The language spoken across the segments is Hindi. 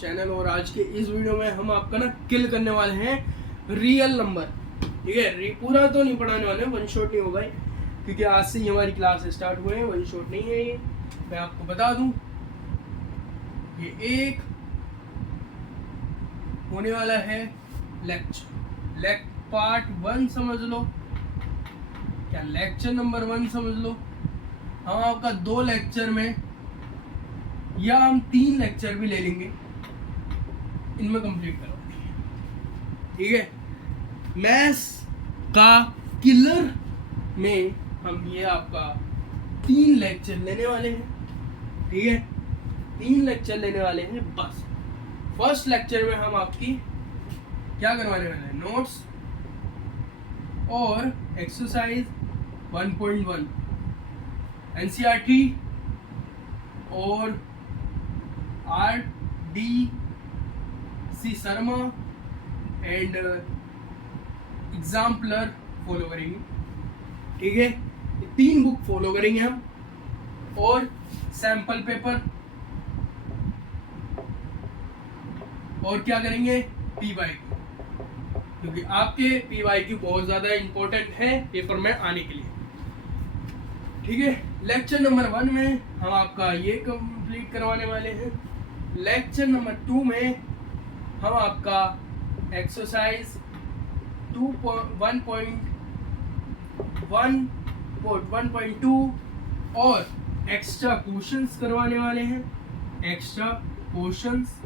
चैनल। और आज के इस वीडियो में हम आपका ना किल करने वाले हैं रियल नंबर। ठीक है, पूरा तो नहीं पढ़ाने वाले, वन शॉट नहीं होगा क्योंकि आज से ही हमारी क्लास स्टार्ट हुए हैं, वन शॉट नहीं है ये। मैं आपको बता दूं ये एक होने वाला है लेक्चर पार्ट 1 समझ लो, क्या लेक्चर नंबर 1 समझ लो। हम आपका 2 लेक्चर में या हम 3 लेक्चर भी ले लेंगे, इनमें कंप्लीट करवाएंगे। ठीक है, मैथ्स का किलर में हम ये आपका 3 लेक्चर लेने वाले हैं। ठीक है, 3 लेक्चर लेने वाले हैं बस। फर्स्ट लेक्चर में हम आपकी क्या करवाने वाले हैं, नोट्स और एक्सरसाइज 1.1 एनसीईआरटी और RDC Sharma and exemplar follow करेंगे। ठीक है, ये 3 बुक फॉलो करेंगे हम, और सैंपल पेपर, और क्या करेंगे, PYQ, क्योंकि आपके PYQ बहुत ज़्यादा इम्पोर्टेंट है पेपर में आने के लिए। ठीक है, लेक्चर नंबर 1 में हम आपका ये कंप्लीट करवाने वाले हैं। लेक्चर नंबर 2 में हम आपका एक्सरसाइज 1.2 और एक्स्ट्रा क्वेश्चंस करवाने वाले हैं, एक्स्ट्रा क्वेश्चंस।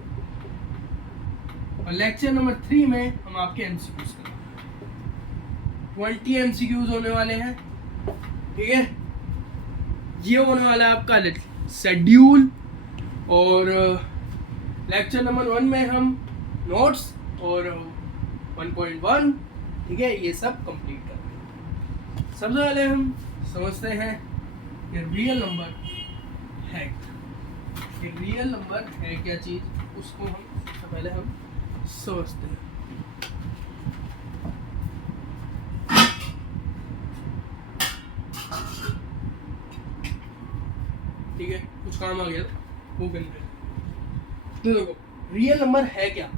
और लेक्चर नंबर 3 में हम आपके MCQs करवाएंगे, 20 MCQs होने वाले हैं। ठीक है, ये होने वाला है आपका शेड्यूल। और लेक्चर नंबर 1 में हम नोट्स और 1.1, ठीक है, ये सब कंप्लीट करेंगे। सबसे पहले हम समझते हैं कि रियल नंबर है क्या। कि रियल नंबर है क्या चीज़, उसको हम सबसे पहले हम समझते हैं। ठीक है, कुछ काम आ गया वो करते हैं। तो देखो, रियल नंबर है क्या,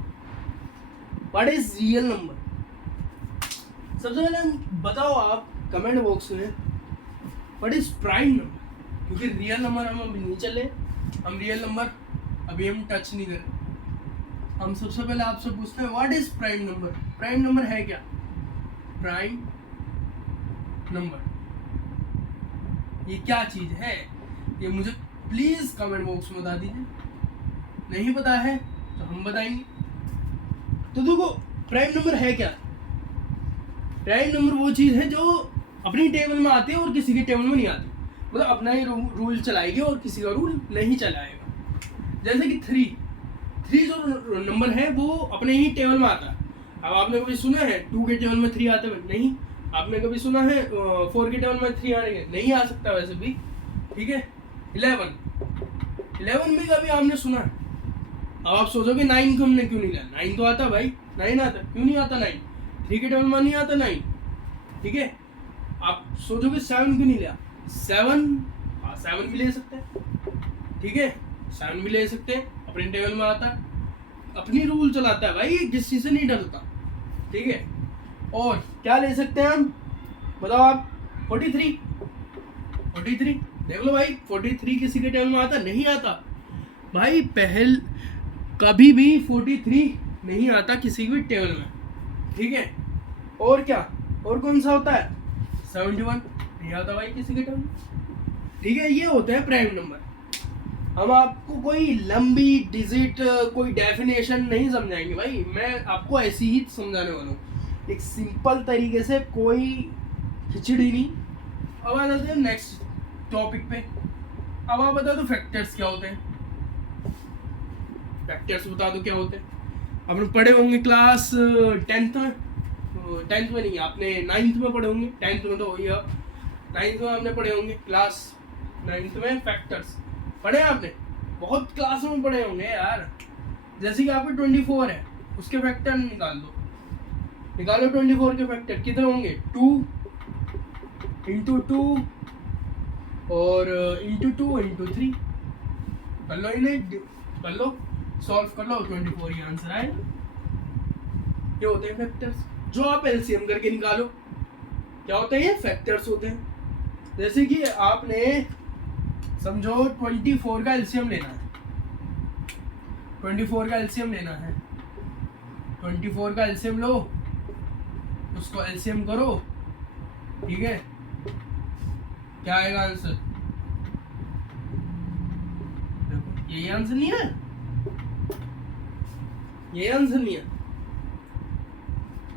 व्हाट इज रियल नंबर। सबसे पहले बताओ आप कमेंट बॉक्स में व्हाट इज प्राइम नंबर, क्योंकि रियल नंबर हम अभी नहीं चले, हम रियल नंबर अभी हम टच नहीं कर रहे। हम सबसे पहले आपसे पूछते हैं what is prime number. Prime number है क्या, प्राइम नंबर ये क्या चीज है, ये मुझे प्लीज कमेंट बॉक्स में बता दीजिए। नहीं पता है तो हम बताएंगे। तो देखो, प्राइम नंबर है क्या। प्राइम नंबर वो चीज है जो अपनी टेबल में आती है और किसी की टेबल में नहीं आती, मतलब अपना ही रूल चलाएगी और किसी का रूल नहीं चलाएगा। जैसे कि 3 जो नंबर है वो अपने ही टेबल में आता है। अब आपने कभी सुना है 2 के टेबल में 3 आते हुए, नहीं। आपने कभी सुना है 4 के टेबल में 3 आने, नहीं आ सकता वैसे भी। ठीक है, 11 भी कभी आपने सुना है। अब आप सोचोगे 9 को हमने क्यों नहीं लिया, 9 तो आता भाई, 9 आता, क्यों नहीं आता 9, 3 के टेबल में नहीं आता 9। ठीक है, आप सोचोगे 7 क्यों नहीं लिया, 7 भी ले सकते हैं। ठीक है, 7 भी ले सकते हैं, अपने टेबल में आता है, अपनी रूल चलाता है भाई, किसी चीज से नहीं डरता। ठीक है, और क्या ले सकते हैं हम, बताओ आप। 43 देख लो भाई, 43 किसी के टेबल में आता, नहीं आता भाई। कभी भी 43 नहीं आता किसी भी टेबल में। ठीक है, और क्या, और कौन सा होता है, 71 नहीं आता भाई किसी के टेबल में। ठीक है, ये होते हैं प्राइम नंबर। हम आपको कोई लंबी डिजिट, कोई डेफिनेशन नहीं समझाएंगे भाई, मैं आपको ऐसी ही समझाने वाला हूँ, एक सिंपल तरीके से, कोई खिचड़ी नहीं। अब आ जाते हैं नेक्स्ट टॉपिक पे। अब आप बता दो फैक्टर्स क्या होते हैं, फैक्टर्स बता दो क्या होते हैं। आपने पढ़े होंगे क्लास 10th में, 10th में नहीं, आपने 9th में पढ़े होंगे, 10th में तो वही है, 9th में आपने पढ़े होंगे, क्लास 9th में फैक्टर्स पढ़े आपने, बहुत क्लास में पढ़े होंगे यार। जैसे कि आपके 24 है, उसके फैक्टर निकालो 24 के फैक्टर कितने होंगे, 2 × 2 और × 2 × 3 कर लो, इन्हें कर लो। सॉल्व कर लो 24 ही आंसर आएगा। ये होते हैं फैक्टर्स जो आप एलसीएम करके निकालो। क्या होते हैं ये? फैक्टर्स होते हैं। जैसे कि आपने समझो 24 का एलसीएम लेना है, 24 का एलसीएम लेना है, 24 का एलसीएम लो, उसको एलसीएम करो, ठीक है, क्या आएगा आंसर? देखो यही आंसर नहीं है, यही आंसर नहीं है,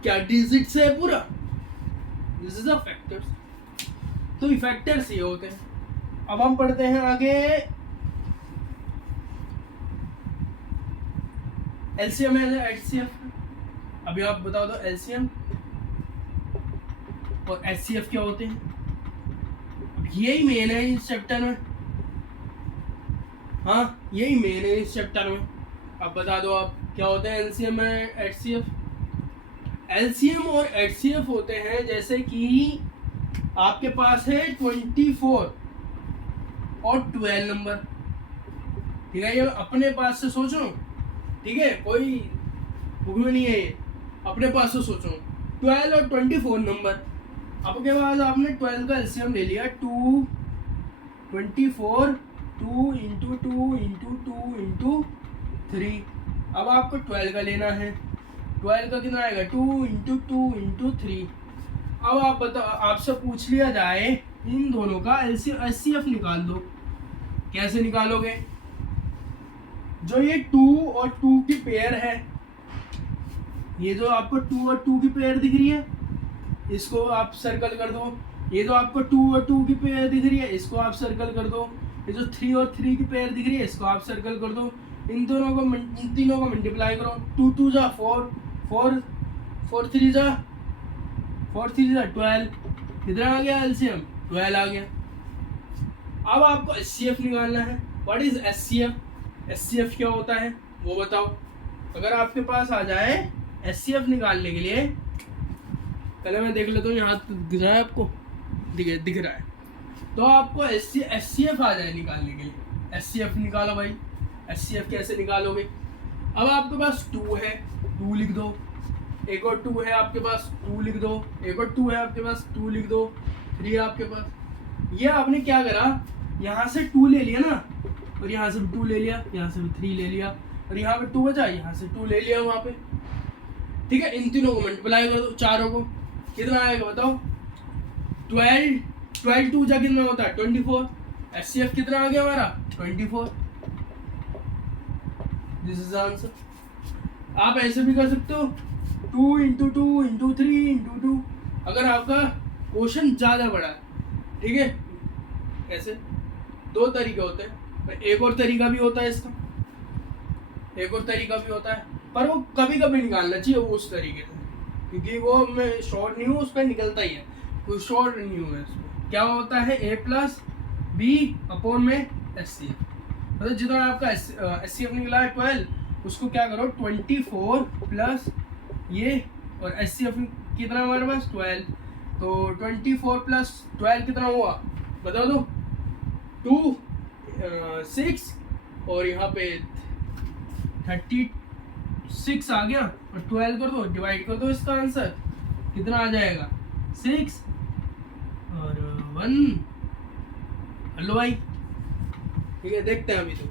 क्या डिजिट से है पूरा? This is a factors. तो फैक्टर्स ये होते हैं। अब हम पढ़ते हैं आगे एलसीएम है एचसीएफ। अभी आप बताओ दो एलसीएम और एचसीएफ क्या होते हैं। यही मेन है इस चैप्टर में, हाँ यही मेन है इस चैप्टर में। अब बता दो आप क्या होते हैं एलसीएम है एचसीएफ। एलसीएम और एचसीएफ होते हैं जैसे कि आपके पास है 24 और 12 नंबर, ठीक है, ये अपने पास से सोचो, ठीक है, कोई बुक में नहीं है ये, अपने पास से सोचो 12 और 24 नंबर। आपके पास आपने 12 का एलसीएम ले लिया 2 24 2 इंटू 2 इंटू 2 इंटू 3। अब आपको 12 का लेना है, 12 का कितना आएगा 2 इंटू 2 इंटू 3। अब आप बताओ, आपसे पूछ लिया जाए इन दोनों का एचसीएफ निकाल दो, कैसे निकालोगे? जो ये 2 और 2 की पेयर है, ये जो आपको 2 और 2 की पेयर दिख रही है इसको आप सर्कल कर दो। ये जो आपको 2 और 2 की पेयर दिख रही है इसको आप सर्कल कर दो। ये जो 3 और 3 की पेयर दिख रही है इसको आप सर्कल कर दो। इन तीनों को मल्टीप्लाई करो, 2 2 जा 4 4 4 3 जा 12। कितना आ गया एलसीएम? 12 आ गया। अब आपको एचसीएफ निकालना है। What is HCF? एचसीएफ क्या होता है वो बताओ। अगर आपके पास आ जाए एचसीएफ निकालने के लिए, पहले मैं देख लेता हूँ यहाँ दिख रहा है आपको, दिख रहा है, तो आपको एचसीएफ आ जाए निकालने के लिए, एचसीएफ निकालो भाई। एचसीएफ कैसे निकालोगे? अब आपके पास 2 है, 2 लिख दो, एक और 2 है आपके पास, 2 लिख दो, एक और 2 है आपके पास, 2 लिख दो, 3 है आपके पास। ये आपने क्या करा, यहाँ से 2 ले लिया ना, और यहाँ से भी 2 ले लिया, यहाँ से भी 3 ले लिया, और यहाँ पे 2 बचा, यहाँ से 2 ले लिया वहाँ पे, ठीक है। इन तीनों को मल्टीप्लाई कर दो, चारों को, कितना आएगा बताओ? 12 2 जा कितना होता है? 24। एचसीएफ कितना आ गया हमारा? 24। This is answer. आप ऐसे भी कर सकते हो 2 इंटू 2 इंटू 3 इंटू 2, अगर आपका क्वेश्चन ज़्यादा बड़ा है, ठीक है। ऐसे 2 तरीके होते हैं। एक और तरीका भी होता है इसका, एक और तरीका भी होता है, पर वो कभी कभी निकालना चाहिए वो उस तरीके से, क्योंकि वो मैं शॉर्ट नहीं हूँ, उस पर निकलता ही है, कोई शॉर्ट नहीं हूँ मैं उसमें। क्या होता है a प्लस बी अपॉन में एचसीएफ, मतलब जितना आपका एचसीएफ निकला है 12, उसको क्या करो 24 प्लस ये, और एचसीएफ कितना हमारे पास 12, तो 24 प्लस 12 कितना हुआ बता दो? 2 6 और यहाँ पे 36 आ गया, और 12 कर दो, डिवाइड कर दो, इसका आंसर कितना आ जाएगा? 6 और 1। हेलो भाई, ठीक है, देखते हैं अभी तो।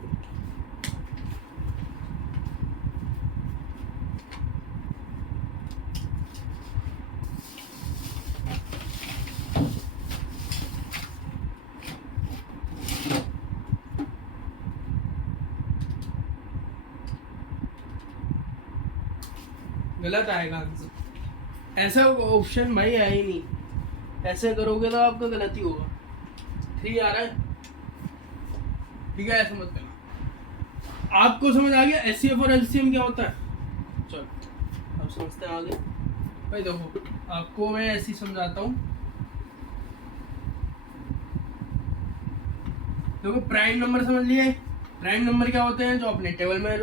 गलत आएगा आंसर, ऐसा ऑप्शन भाई है ही नहीं, ऐसे करोगे तो आपका गलत ही होगा। 3 आ रहा है, ठीक है, ऐसा मत करना। आपको समझ आ गया एचसीएफ और एलसीएम क्या होता है? चलो अब समझते हैं आगे। भाई देखो, आपको मैं ऐसे ही समझाता हूँ। देखो, प्राइम नंबर समझ लिए। प्राइम नंबर क्या होते हैं? जो अपने टेबल में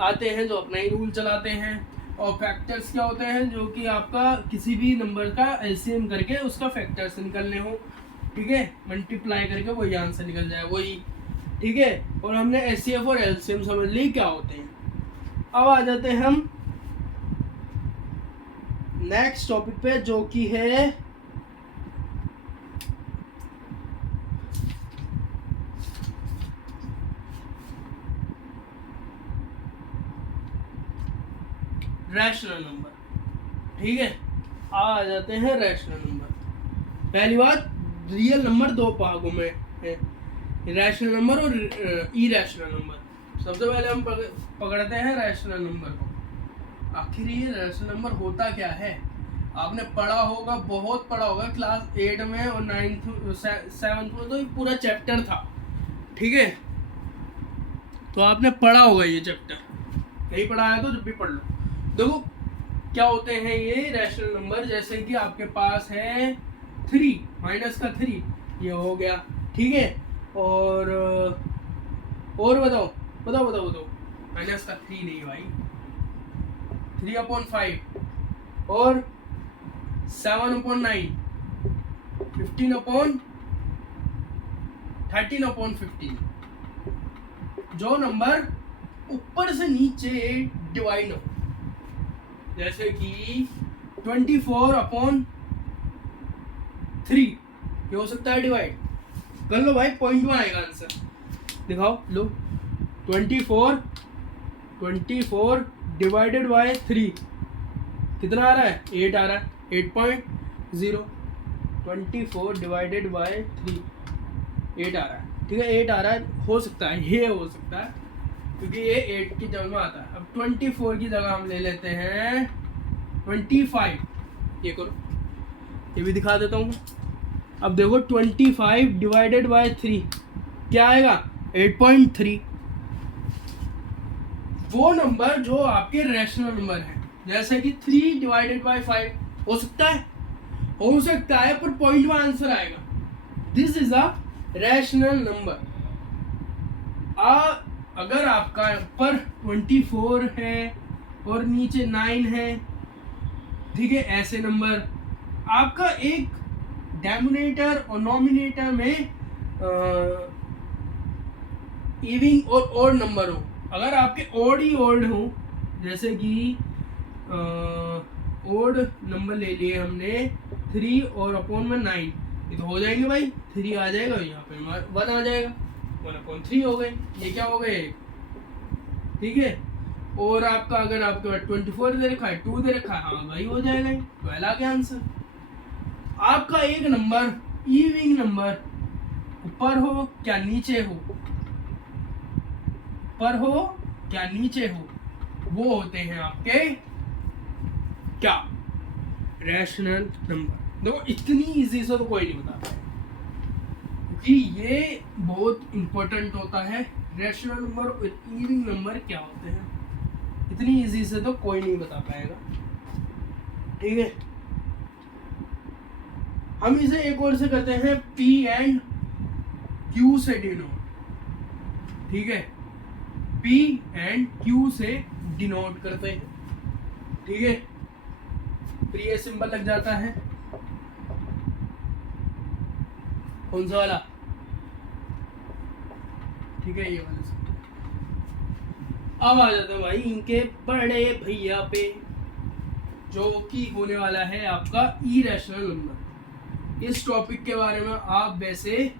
आते हैं, जो अपना ही रूल चलाते हैं। और फैक्टर्स क्या होते हैं? जो कि आपका किसी भी नंबर का एलसीएम करके उसका फैक्टर्स निकलने हो, ठीक है, मल्टीप्लाई करके वही आंसर निकल जाए, वही, ठीक है। और हमने एचसीएफ और एलसीएम समझ ली क्या होते हैं। अब आ जाते हैं हम नेक्स्ट टॉपिक पे, जो कि है रैशनल नंबर। ठीक है, आ जाते हैं रैशनल नंबर। पहली बात, रियल नंबर दो भागों में है, रैशनल नंबर और इरैशनल नंबर। सबसे पहले हम पकड़ते हैं रैशनल नंबर को। आखिर ये रैशनल नंबर होता क्या है? आपने पढ़ा होगा, बहुत पढ़ा होगा क्लास 8 में और 9th 7th में, तो ये पूरा चैप्टर था। ठीक है, तो आपने पढ़ा होगा ये चैप्टर, नहीं पढ़ा है तो जब भी पढ़ लो। देखो क्या होते हैं ये रैशनल नंबर। जैसे कि आपके पास है 3 माइनस का 3, ये हो गया। ठीक है, और बताओ बताओ बताओ बताओ। माइनस का 3 नहीं भाई, 3/5 और 7/9, 13/15। जो नंबर ऊपर से नीचे डिवाइड हो, जैसे कि 24/3, ये हो सकता है डिवाइड। कर लो भाई, पॉइंट में आएगा आंसर। दिखाओ, लो 24 डिवाइडेड बाय 3 कितना आ रहा है? 8 आ रहा है, 8.0। 24 डिवाइडेड बाय 3 8 आ रहा है। ठीक है, 8 आ रहा है, हो सकता है, ये हो सकता है, क्योंकि ये 8 की जगह में आता है। अब 24 की जगह हम ले लेते हैं 25। ये करो, ये भी दिखा देता हूँ। अब देखो 25 डिवाइडेड बाय 3 क्या आएगा? 8.3। वो नंबर जो आपके रैशनल नंबर है, जैसे कि 3 डिवाइडेड बाय 5, हो सकता है पर पॉइंट में आंसर आएगा। This is a rational number. अगर आपका ऊपर 24 है और नीचे 9 है, ठीक है, ऐसे नंबर आपका एक डिनोमिनेटर और नॉमिनेटर में इविंग और ऑड नंबर हो। अगर आपके ऑड ही ऑड हो, जैसे कि ऑड नंबर ले लिए हमने 3 और अपॉन में 9, ये तो हो जाएंगे भाई। 3 आ जाएगा, यहाँ पे 1 आ जाएगा, 1/3 हो गए, ये क्या हो गए? ठीक है, और आपका अगर आपके पास 24 दे रखा है, 2 दे रखा है, हाँ भाई हो जाएगा, 12 आ गया आंसर। आपका एक नंबर इविंग नंबर ऊपर हो क्या नीचे हो, ऊपर हो क्या नीचे हो, वो होते हैं आपके क्या? Rational number. देखो इतनी इजी से तो कोई नहीं बता पाएगा, क्योंकि ये बहुत इंपॉर्टेंट होता है। रैशनल नंबर और इविंग नंबर क्या होते हैं, इतनी इजी से तो कोई नहीं बता पाएगा। ठीक है, हम इसे एक और से करते हैं, P एंड Q से डिनोट। ठीक है, P एंड Q से डिनोट करते हैं। ठीक है, फिर ये सिंबल लग जाता है, कौन सा वाला? ठीक है, ये वाला सिंबल। अब आ जाते हैं भाई इनके बड़े भैया पे, जो कि होने वाला है आपका इरैशनल नंबर। इस टॉपिक के बारे में आप वैसे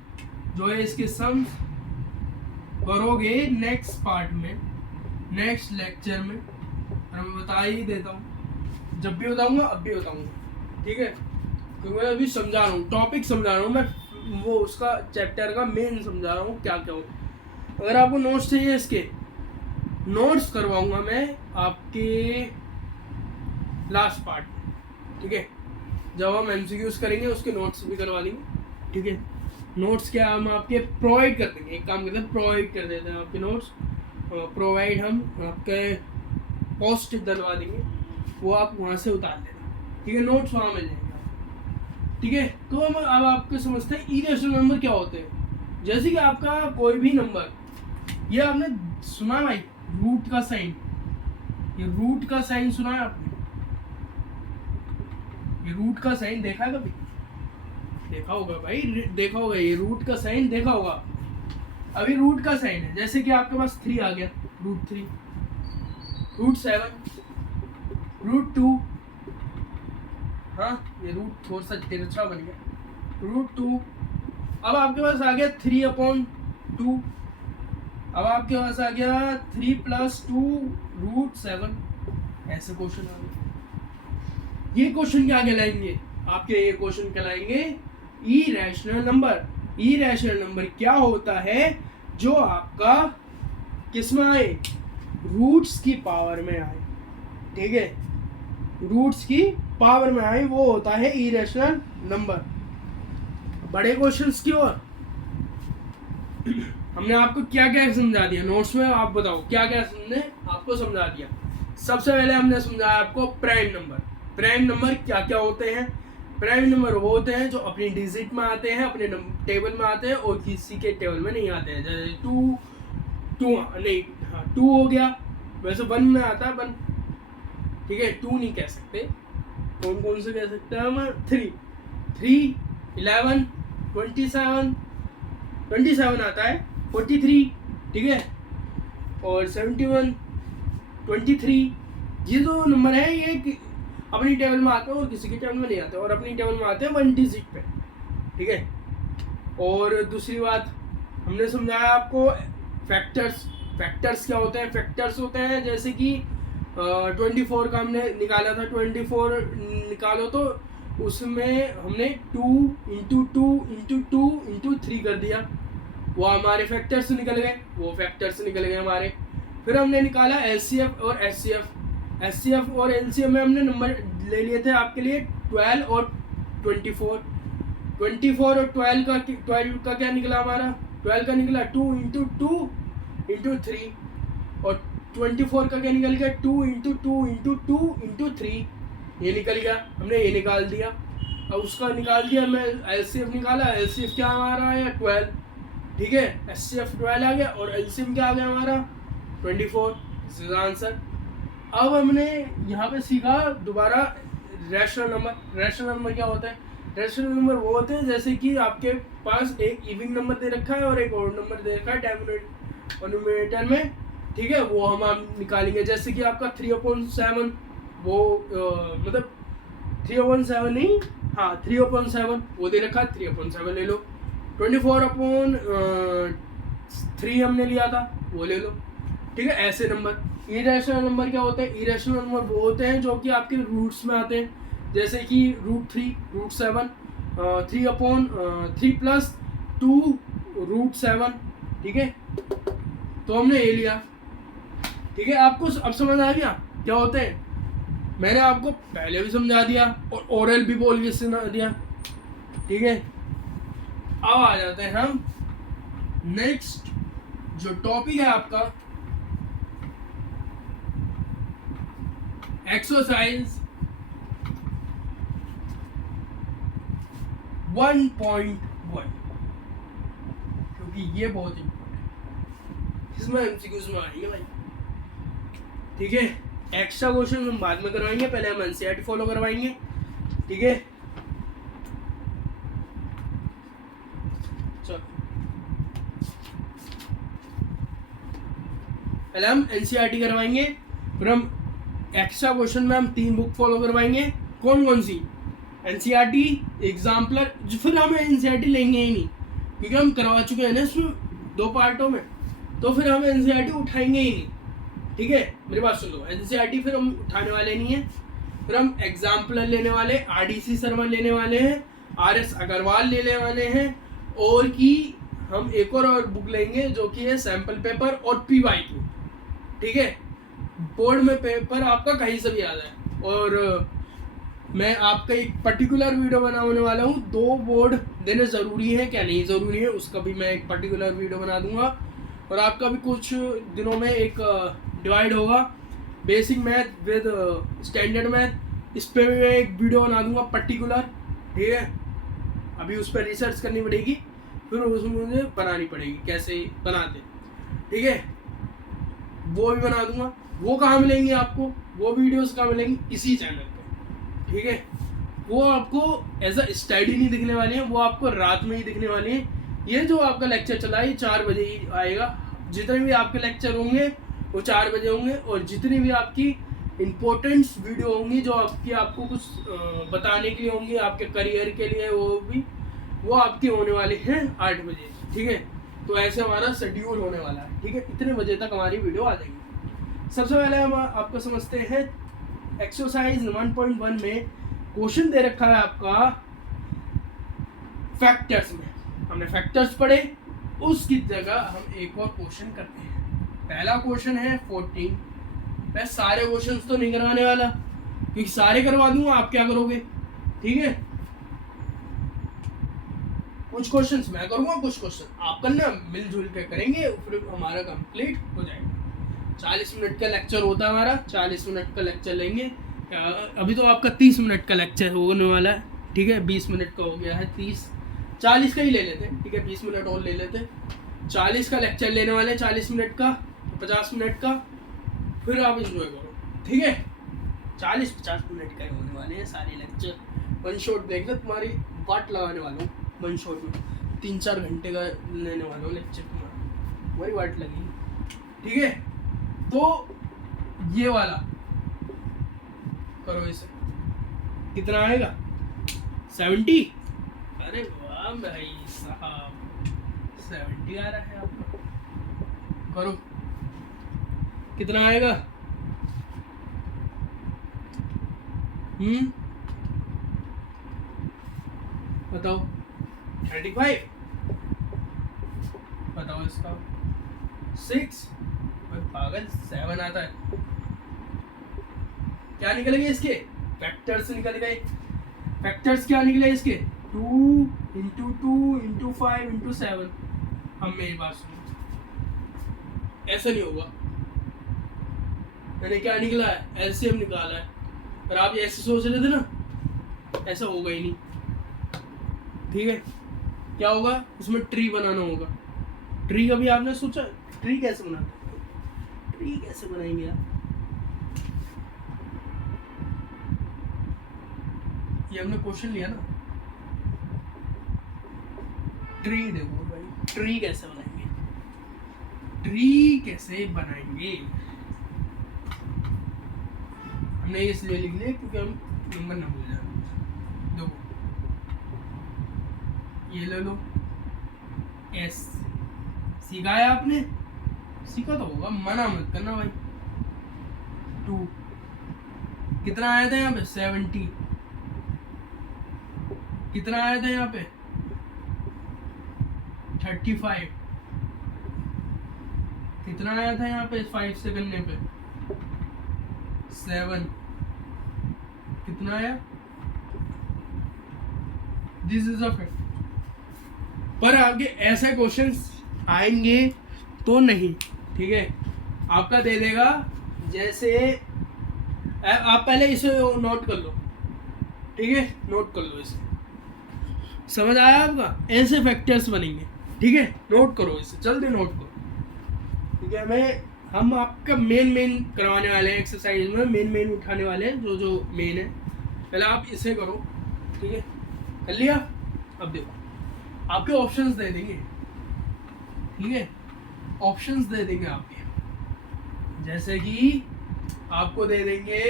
जो है इसके सम्स करोगे नेक्स्ट पार्ट में, नेक्स्ट लेक्चर में, और मैं बता ही देता हूँ, जब भी बताऊंगा अब भी बताऊंगा। ठीक है, क्योंकि मैं अभी समझा रहा हूँ, टॉपिक समझा रहा हूँ मैं, वो उसका चैप्टर का मेन समझा रहा हूँ क्या क्या होता है। अगर आपको नोट्स चाहिए, इसके नोट्स करवाऊंगा मैं आपके लास्ट पार्ट। ठीक है, जब हम MCQs करेंगे उसके नोट्स भी करवा देंगे। ठीक है, नोट्स क्या हम आपके प्रोवाइड कर देंगे, एक काम करते हैं प्रोवाइड कर देते हैं आपके नोट्स। प्रोवाइड हम आपके पोस्ट डलवा देंगे, वो आप वहाँ से उतार लेना। ठीक है, नोट्स वहाँ मिल जाएंगे। ठीक है, तो हम अब आपको समझते हैं इरेशनल नंबर क्या होते हैं। जैसे कि आपका कोई भी नंबर, ये आपने सुना भाई रूट का साइन, ये रूट का साइन सुना है आपने? ये रूट का साइन देखा है कभी? देखा होगा भाई, देखा होगा, ये रूट का साइन देखा होगा। अभी रूट का साइन है, जैसे कि आपके पास 3 आ गया, √3। √7, √2, हाँ ये रूट थोड़ा सा तिरछा बन गया, √2। अब आपके पास आ गया 3/2, अब आपके पास आ गया 3 + 2 √7। ऐसे क्वेश्चन आ गए। ये क्वेश्चन क्या कहलाएंगे आपके? ये क्वेश्चन कहलाएंगे इरेशनल नंबर। इरेशनल नंबर क्या होता है? जो आपका किसमें आए? रूट्स की पावर में आए, ठीक है, रूट्स की पावर में आए, वो होता है इरेशनल नंबर। बड़े क्वेश्चंस की ओर हमने आपको क्या क्या समझा दिया नोट्स में, आप बताओ क्या क्या हमने आपको समझा दिया। सबसे पहले हमने समझाया आपको प्राइम नंबर। प्राइम नंबर क्या क्या होते हैं? प्राइम नंबर वो होते हैं जो अपनी डिजिट में आते हैं, अपने टेबल में आते हैं और किसी के टेबल में नहीं आते हैं। जैसे 2 हो गया, वैसे 1 में आता है 1, ठीक है, 2 नहीं कह सकते। कौन कौन से कह सकते हैं हम? 3, 11, 27 आता है, 43, ठीक है, और 71, 23। ये जो नंबर है ये अपनी टेबल में आते हैं और किसी के टेबल में नहीं आते, और अपनी टेबल में आते हैं 1 डिजिट पे, ठीक है। और दूसरी बात हमने समझाया आपको फैक्टर्स। फैक्टर्स क्या होते हैं? फैक्टर्स होते हैं जैसे कि 24 का हमने निकाला था, 24 निकालो तो उसमें हमने 2 × 2 × 2 × 3 कर दिया, वो हमारे फैक्टर्स निकल गए, वो फैक्टर्स निकल गए हमारे। फिर हमने निकाला LCF और SCF। SCF और LCM में हमने नंबर ले लिए थे आपके लिए 12 और 24। 24 और 12 का क्या निकला हमारा? 12 का निकला 2 × 2 × 3, और 24 का क्या निकल गया? 2 × 2 × 2 × 3, ये निकल गया, हमने ये निकाल दिया। अब उसका निकाल दिया, मैं LCF निकाला, LCF क्या हमारा आया? 12, ठीक है, SCF 12 आ गया, और LCM क्या आ गया हमारा? 24। This is answer. अब हमने यहाँ पे सीखा दोबारा रैशनल नंबर। रैशनल नंबर क्या होता है? रैशनल नंबर वो होते हैं जैसे कि आपके पास एक इवन नंबर दे रखा है और एक ऑड नंबर दे रखा है डिनोमिनेटर में, ठीक है, वो हम निकालेंगे। जैसे कि आपका 3/7, वो मतलब 3/7 नहीं, हाँ 3/7 वो दे रखा है, 3/7 ले लो। 24/3 हमने लिया था, वो ले लो, ठीक है। ऐसे नंबर। इरेशनल नंबर क्या होते हैं? इरेशनल नंबर वो होते हैं जो कि आपके रूट्स में आते हैं, जैसे कि √3, √7, 3/3 + 2 √7, ठीक है। तो हमने ये लिया, ठीक है। आपको अब समझ आ गया क्या होते हैं? मैंने आपको पहले भी समझा दिया और ओरल भी बोल के सुना दिया, ठीक है। अब आ जाते हैं हम नेक्स्ट जो टॉपिक है आपका एक्सरसाइज 1.1, क्योंकि ये बहुत इंपॉर्टेंट है, इसमें एमसीक्यूज में आएंगे भाई, ठीक है। एक्स्ट्रा क्वेश्चन हम बाद में करवाएंगे, पहले हम एनसीईआरटी फॉलो करवाएंगे, ठीक है। चलो पहले हम एनसीईआरटी करवाएंगे, फिर हम एक्स्ट्रा क्वेश्चन में हम 3 बुक फॉलो करवाएंगे। कौन कौन सी? NCERT, exemplar. फिर हम एनसीईआरटी लेंगे ही नहीं क्योंकि हम करवा चुके हैं ना इसमें 2 पार्टों में, तो फिर हम एनसीईआरटी उठाएंगे ही नहीं, ठीक है। मेरी बात सुन लो, एनसीईआरटी फिर हम उठाने वाले नहीं है। फिर हम एग्जाम्पलर लेने वाले, RDC शर्मा लेने वाले हैं, RS अग्रवाल लेने वाले हैं, और कि हम एक और बुक लेंगे जो कि है सैम्पल पेपर और PYQ, ठीक है। बोर्ड में पेपर आपका कहीं से भी आ जाए, और मैं आपका एक पर्टिकुलर वीडियो बनाने वाला हूँ 2 बोर्ड देने ज़रूरी है क्या नहीं ज़रूरी है, उसका भी मैं एक पर्टिकुलर वीडियो बना दूंगा। और आपका भी कुछ दिनों में एक डिवाइड होगा, basic math with standard math, इस पर मैं एक वीडियो बना दूंगा पर्टिकुलर, ठीक है। अभी उस पर रिसर्च करनी पड़ेगी, फिर उसमें मुझे बनानी पड़ेगी कैसे बनाते, ठीक है। वो भी बना दूंगा। वो कहाँ मिलेंगे आपको? वो वीडियोस कहाँ मिलेंगी? इसी चैनल पे, ठीक है। वो आपको एज अ स्टडी नहीं दिखने वाली है, वो आपको रात में ही दिखने वाली है। ये जो आपका लेक्चर चला है 4 बजे ही आएगा। जितने भी आपके लेक्चर होंगे वो 4 बजे होंगे। और जितनी भी आपकी इम्पोर्टेंट्स वीडियो होंगी जो आपको कुछ बताने के लिए होंगी आपके करियर के लिए, वो आपकी होने वाली हैं 8 बजे, ठीक है। तो ऐसे हमारा शेड्यूल होने वाला है, ठीक है। इतने बजे तक हमारी वीडियो आ जाएगी। सबसे पहले हम आपको समझते हैं एक्सरसाइज 1.1 में क्वेश्चन दे रखा है आपका फैक्टर्स में। हमने फैक्टर्स पढ़े, उसकी जगह हम एक और क्वेश्चन करते हैं। पहला क्वेश्चन है 14। मैं सारे क्वेश्चंस तो नहीं करवाने वाला क्योंकि सारे करवा दूंगा, आप क्या करोगे, ठीक है। कुछ क्वेश्चंस मैं करूंगा, कुछ क्वेश्चन आप करना, मिलजुल के करेंगे, फिर हमारा कंप्लीट हो जाएगा। 40 मिनट का लेक्चर होता है हमारा, 40 मिनट का लेक्चर लेंगे। अभी तो आपका 30 मिनट का लेक्चर होने वाला है, ठीक है। 20 मिनट का हो गया है, 40 का ही ले लेते हैं, ठीक है। 20 मिनट और ले लेते हैं। 40 का लेक्चर लेने वाले, 40 मिनट का, 50 मिनट का, फिर आप इंजॉय करो, ठीक है। 40-50 मिनट का ही होने वाले हैं सारे लेक्चर। वन शॉट देख लो, तुम्हारी वाट लगाने वाला हूँ वन शॉट में। 3-4 घंटे का लेने वाला हूँ लेक्चर तुम्हारा, वही वाट लगेगी, ठीक है। तो ये वाला करो, इसे कितना आएगा 70। अरे वाह भाई साहब, 70 आ रहा है आपका। करो, कितना आएगा, बताओ। 35, बताओ इसका 6, पागल 7 आता है। क्या निकल गए इसके फैक्टर्स, निकल गए फैक्टर्स। क्या निकले इसके 2 × 2 × 5 × 7। हम मेरी बात सुनो, ऐसा नहीं होगा। मैंने क्या निकला है, एलसीएम निकाला है, पर आप ऐसे सोच रहे थे ना, ऐसा होगा ही नहीं, ठीक है। क्या होगा, उसमें ट्री बनाना होगा। ट्री कभी आपने सोचा, ट्री कैसे बनाते हैं, ट्री कैसे बनाएंगे आप। ये हमने क्वेश्चन लिया ना, ट्री देखो भाई, ट्री कैसे बनाएंगे, ट्री कैसे बनाएंगे। हमने इसलिए लिख लिया क्योंकि हम नंबर ना भूल जाए। देखो ये ले लो, एस सीखा है आपने, सीखा तो होगा, मना मत करना भाई। 2 कितना आया था यहाँ पे 70, कितना आया था यहाँ पे 35, कितना आया था यहाँ पे 5 से करने पे 7, कितना आया। This is a fact. पर आगे ऐसे क्वेश्चंस आएंगे तो नहीं, ठीक है। आपका दे देगा, जैसे आप पहले इसे नोट कर लो, ठीक है, नोट कर लो इसे। समझ आया आपका, ऐसे फैक्टर्स बनेंगे, ठीक है। नोट करो इसे, जल्दी नोट करो, ठीक है। हम आपका मेन करवाने वाले हैं एक्सरसाइज में, मेन उठाने वाले हैं, जो मेन है। पहले आप इसे करो, ठीक है, कर लिया। अब देखो आपके ऑप्शंस दे देंगे, ठीक है, ऑप्शंस दे देंगे आपके, जैसे कि आपको दे देंगे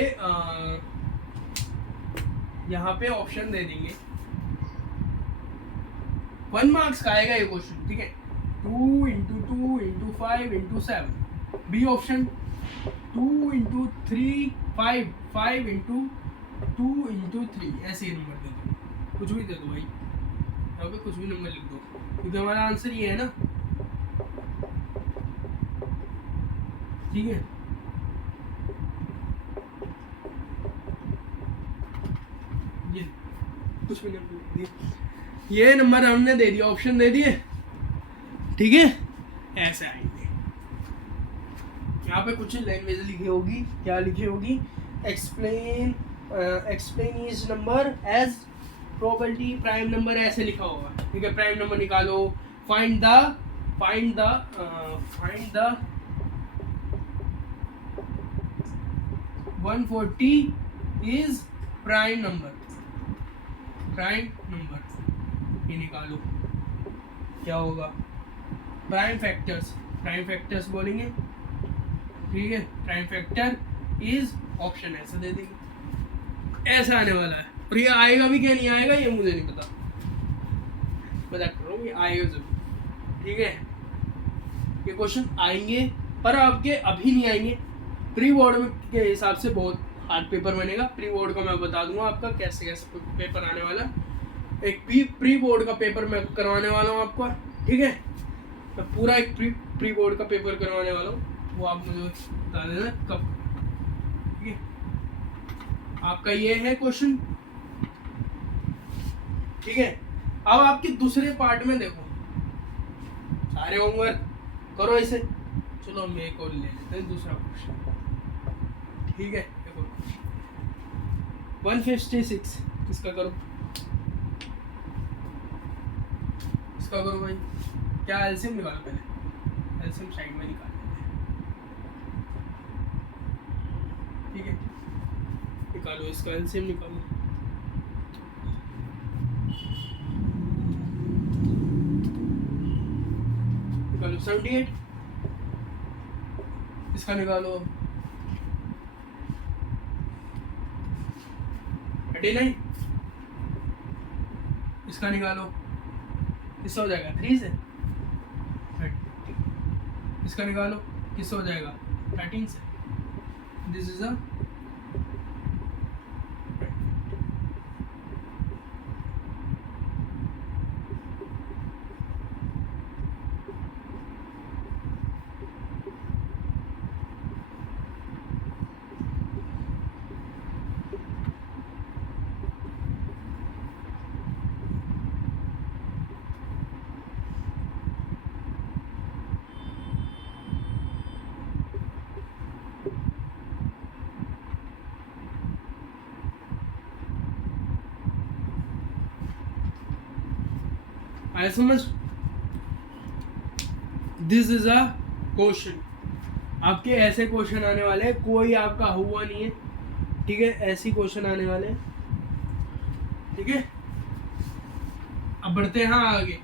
यहाँ पे ऑप्शन दे देंगे। 1 मार्क्स का आएगा ये क्वेश्चन, ठीक है। 2 × 2 × 5 × 7। B option 2 × 3 5 5 × 2 × 3। ऐसे ही नंबर दे दो, कुछ भी दे दो भाई, यहाँ पे कुछ भी नंबर लिख दो, क्योंकि हमारा आंसर ये है ना, ठीक है। ये कुछ भी नंबर लिख दिए, ये नंबर हमने दे दिया, ऑप्शन दे दिए, ठीक है। ऐसे आएंगे, यहाँ पे कुछ लैंग्वेज लिखी होगी, क्या लिखी होगी, explain each number as probability prime number, ऐसे लिखा होगा, ठीक है। प्राइम नंबर निकालो, find the 140 is prime number, ये निकालो, क्या होगा। प्राइम फैक्टर्स बोलेंगे, ठीक है, प्राइम फैक्टर इज ऑप्शन ऐसा दे देंगे, ऐसा आने वाला है। और ये आएगा भी क्या नहीं आएगा ये मुझे नहीं पता, मजाक कर रहा हूँ, ये आएगा जरूर। ठीक है, ये क्वेश्चन आएंगे पर आपके अभी नहीं आएंगे, प्री बोर्ड में के हिसाब से बहुत हार्ड पेपर बनेगा। प्री बोर्ड का मैं बता दूंगा आपका कैसे कैसे पेपर आने वाला, एक प्री बोर्ड का पेपर मैं करवाने वाला हूँ आपका। ठीक है, मैं पूरा एक प्री बोर्ड का पेपर करवाने वाला हूँ, वो आप मुझे बता देना कब। ठीक है, आपका ये है क्वेश्चन। ठीक है, अब आपके दूसरे पार्ट में देखो, सारे होमवर्क करो इसे। चलो हम एक और ले लेते हैं दूसरा क्वेश्चन। ठीक है, देखो 156 किसका करो, इसका करो भाई। क्या एलसीएम निकालो, पहले एलसीएम साइड में निकाल लेते हैं। ठीक है, निकालो इसका एलसीएम निकालो। निकालो 78, इसका निकालो 39, इसका निकालो, किससे हो जाएगा 3 से। इसका निकालो, किससे हो जाएगा 13 से। दिस इज अ आया समझ। दिस इज अ क्वेश्चन, आपके ऐसे क्वेश्चन आने वाले हैं, कोई आपका हुआ नहीं है। ठीक है, ऐसे क्वेश्चन आने वाले हैं। ठीक है, अब बढ़ते हैं आगे।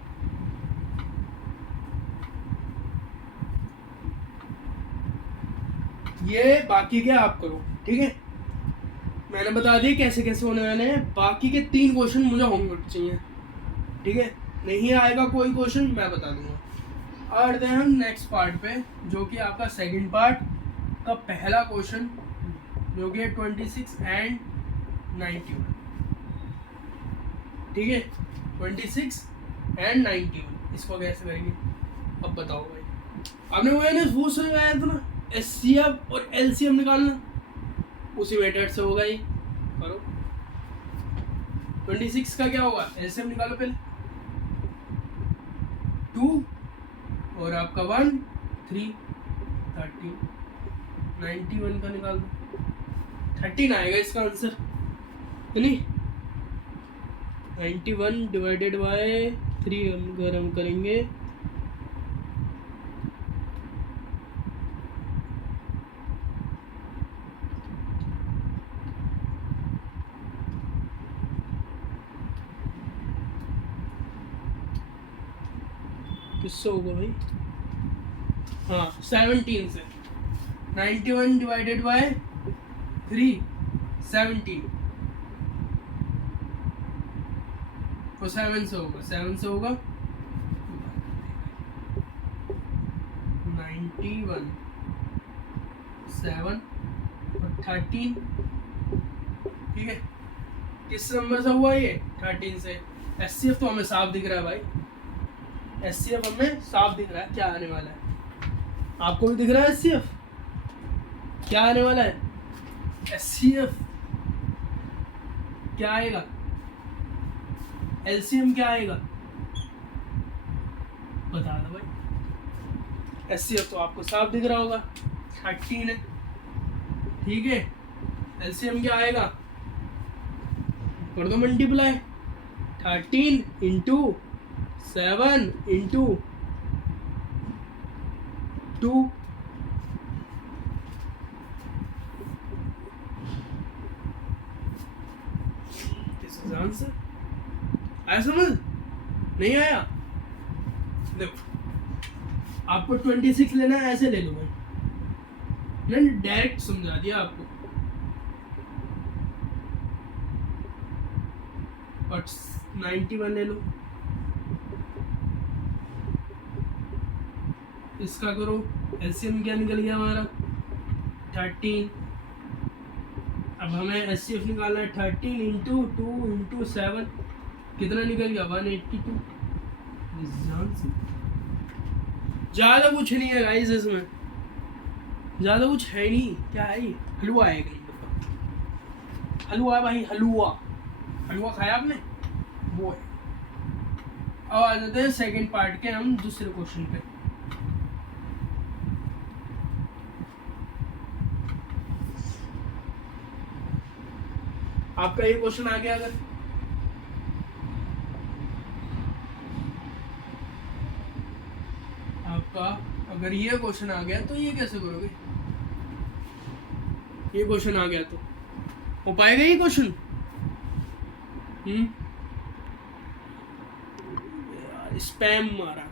ये बाकी के आप करो। ठीक है, मैंने बता दिया कैसे कैसे होने वाले हैं। बाकी के 3 क्वेश्चन मुझे होमवर्क चाहिए। ठीक है, नहीं आएगा कोई क्वेश्चन मैं बता दूंगा। और देन हम नेक्स्ट पार्ट पे, जो कि आपका सेकंड पार्ट का पहला क्वेश्चन, जो कि 26 एंड 91। ठीक है, 26 एंड 91 इसको कैसे करेंगे अब बताओ भाई। आपने वो सुनाया था ना, एचसीएफ और एलसीएम निकालना, उसी मेथड से होगा ये। करो 26 का क्या होगा, एलसीएम निकालो पहले, 2 और आपका 1 3 13 91 का निकाल दो, 13 आएगा इसका आंसर। नहीं, 91 डिवाइडेड बाय 3 अगर हम करेंगे किससे होगा भाई, हाँ 17 से। 91 डिवाइडेड बाय 3 17 तो 7 से होगा, 7 से होगा 91 7 और 13। ठीक है, किस नंबर से हुआ ये, 13 से। एचसीएफ तो हमें साफ दिख रहा है भाई, एचसीएफ हमें साफ दिख रहा है क्या आने वाला है। आपको भी दिख रहा है एचसीएफ क्या आने वाला है। एचसीएफ क्या आएगा, एलसीएम क्या आएगा बता दो भाई। एचसीएफ तो आपको साफ दिख रहा होगा 13 है। ठीक है, एलसीएम क्या आएगा, कर दो मल्टीप्लाई, 13 इंटू 7 इंटू 2। आंसर आया समझ, नहीं आया। देखो आपको 26 लेना है, ऐसे ले लो भाई। मैंने डायरेक्ट समझा दिया आपको। बट 91 ले लो, इसका करो एलसीएम क्या निकल गया हमारा 13। अब हमें एचसीएफ निकालना है 13 इंटू 2 इंटू 7 कितना निकल गया 182। ज़्यादा कुछ नहीं है गाइस, इसमें ज़्यादा कुछ है नहीं। क्या है ये? हलवा है कहीं मतलब, हलवा है भाई, हलवा। हलवा खाया आपने? वो है। अब आ जाते हैं सेकेंड पार्ट के हम दूसरे क्वेश्चन पे। आपका ये क्वेश्चन आ गया, अगर ये क्वेश्चन आ गया तो ये कैसे करोगे? ये क्वेश्चन आ गया तो हो पाएगा ये क्वेश्चन? स्पैम मारा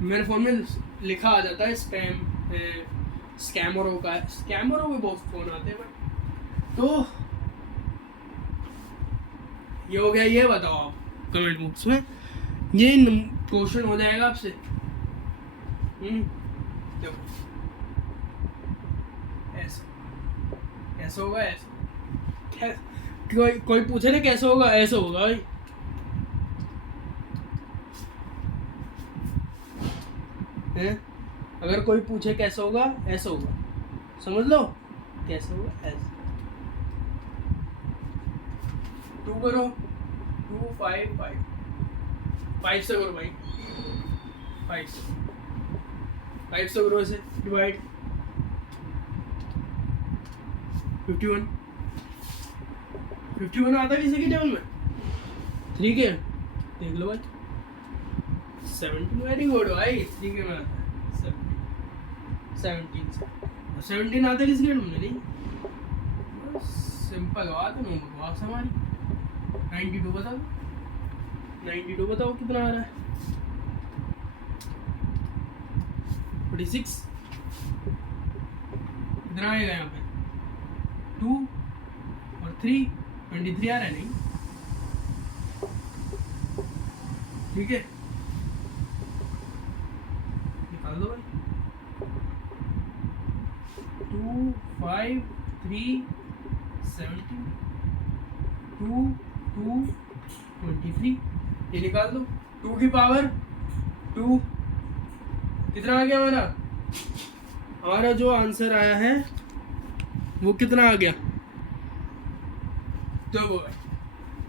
मेरे फोन में, लिखा आ जाता है स्पैम, स्कैमरों का। स्कैमरों के बहुत फोन आते हैं भाई। तो ये हो गया। ये बताओ आप कमेंट बॉक्स में, ये क्वेश्चन हो जाएगा आपसे। देखो ऐसा होगा, ऐसा कोई पूछे ना कैसे होगा, ऐसा होगा भाई। अगर कोई पूछे कैसे होगा, ऐसा होगा, समझ लो कैसे होगा, ऐसा। 2 करो, 2 5 5 5 से करो भाई, 5 से करो ऐसे डिवाइड। 51 आता है किसी के टेबल में? 3 के देख लो भाई। 17 वेरी गुड भाई, 3 के में आता है 17 आता है किसी के टेबल में? नहीं, सिंपल बात है, बकवास हमारी। 92 बताओ, 92 बताओ कितना आ रहा है? 46 कितना आएगा यहाँ पे? 2 और 3 23 आ रहा है। नहीं ठीक है, निकाल दो भाई। 2 5 3 17 2 2 23, ये निकाल दो। 2 की पावर 2 कितना आ गया हमारा? हमारा जो आंसर आया है वो कितना आ गया? तो वो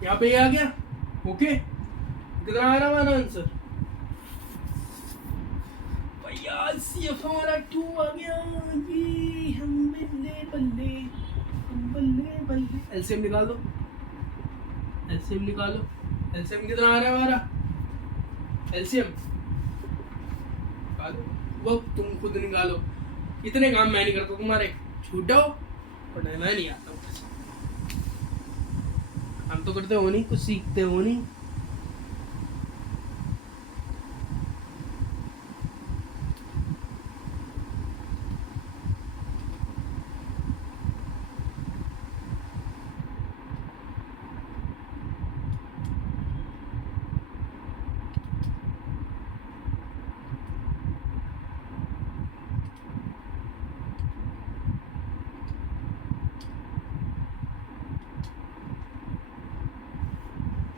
यहाँ पे ये आ गया। ओके, कितना आ रहा हमारा आंसर? भैया सिर्फ हमारा 2 आ गया। ये हम बल्ले बल्ले, हम बल्ले बल्ले। एलसीएम निकाल दो, एलसीएम निकालो। एलसीएम कितना आ रहा है हमारा? एलसीएम निकालो, वो तुम खुद निकालो। इतने काम मैं नहीं करता तुम्हारे, छूट जाओ। पढ़ने मैं नहीं आता, हम तो करते हो नहीं, कुछ सीखते हो नहीं।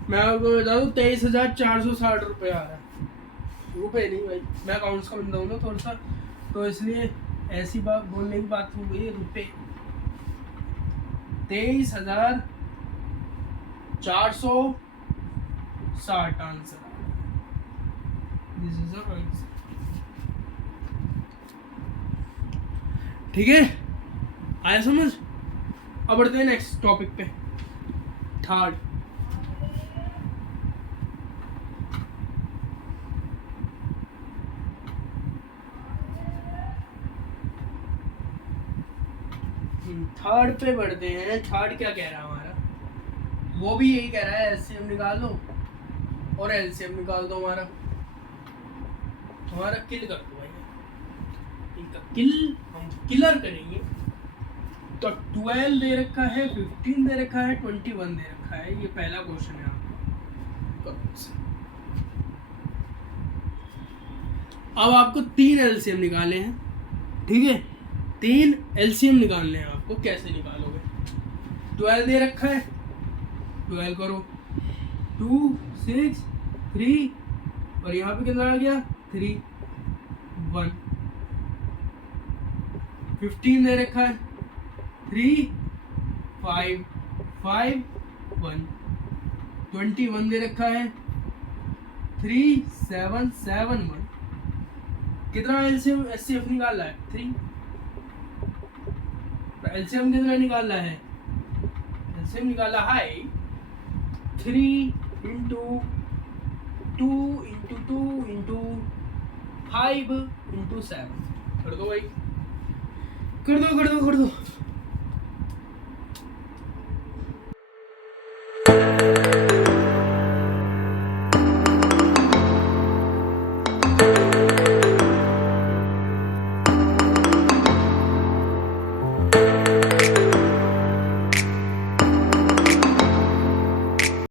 मैं आपको बता दूं 23,460 रुपये आ रहा है। रुपये नहीं भाई, मैं अकाउंट्स का बंदा हूँ ना थोड़ा सा, तो इसलिए ऐसी बात बोलने की बात हो गई। रुपये 23,460 आंसर। This is answer. ठीक है, आया समझ? अब बढ़ते हैं नेक्स्ट टॉपिक पे, थर्ड। थर्ड पे बढ़ते हैं। थर्ड क्या कह रहा है हमारा? वो भी यही कह रहा है एलसीएम निकाल दो और एलसीएम निकाल दो। हमारा किल कर दो भाई। इनका हम किलर करेंगे। तो 12 दे रखा है, 15 दे रखा है, 21 दे रखा है। ये पहला क्वेश्चन है आपका। अब आपको 3 एलसीएम निकाले हैं, ठीक है। 3 एलसीएम निकालने हैं आपको। कैसे निकालोगे? 12 दे रखा है, 12 करो 2 6 3 और यहाँ पे कितना आ गया 3 1। 15 दे रखा है 3 5 5 1। 21 दे रखा है 3 7 7 1। कितना एलसीएम एचसीएफ निकाला है 3। एलसीएम कितना निकाला है? एलसीएम निकाला है 3 इंटू 2 इंटू 2 इंटू 5 इंटू 7। कर दो भाई, कर दो।